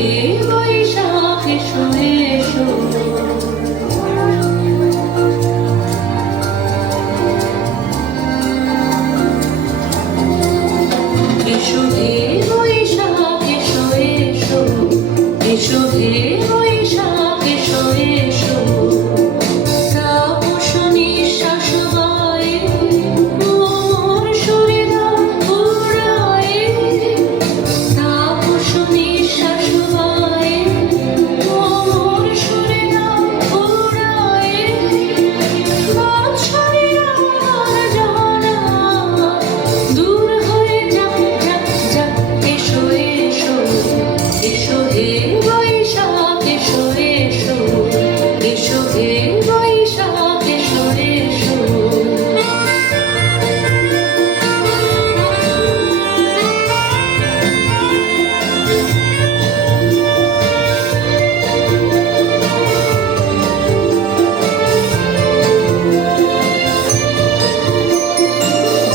হে বৈশাখ এসো এসো, এসো হে বৈশাখ এসো এসো, এসো হে বৈশাখ এসো এসো। তাপস নিঃশ্বাস বায়ে মোর শরীর পুরায়ে, তাপস নিঃশ্বাস বায়ে মোর শরীর পুরায়ে। বাৎসরিক আমার জানা দূর হয়ে যাক যাক যাক, এসো এসো, এসো হে বৈশাখ এসো এসো, এসো হে বৈশাখ এসো এসো।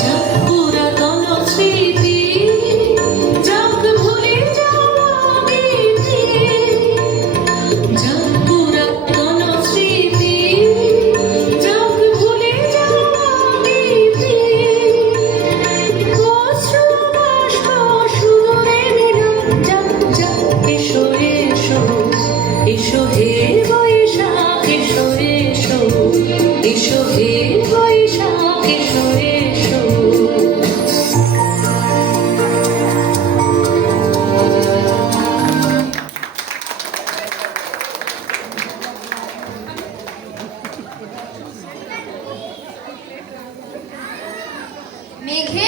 যাক পুরাতন স্মৃতি, যাক ভুলে যাওয়া গীতি, যাক পুরাতন স্মৃতি, যাক ভুলে যাওয়া গীতি। অশ্রু বাষ্প সুরে নিলাম যাক যাক, এসো এসো, এসো হে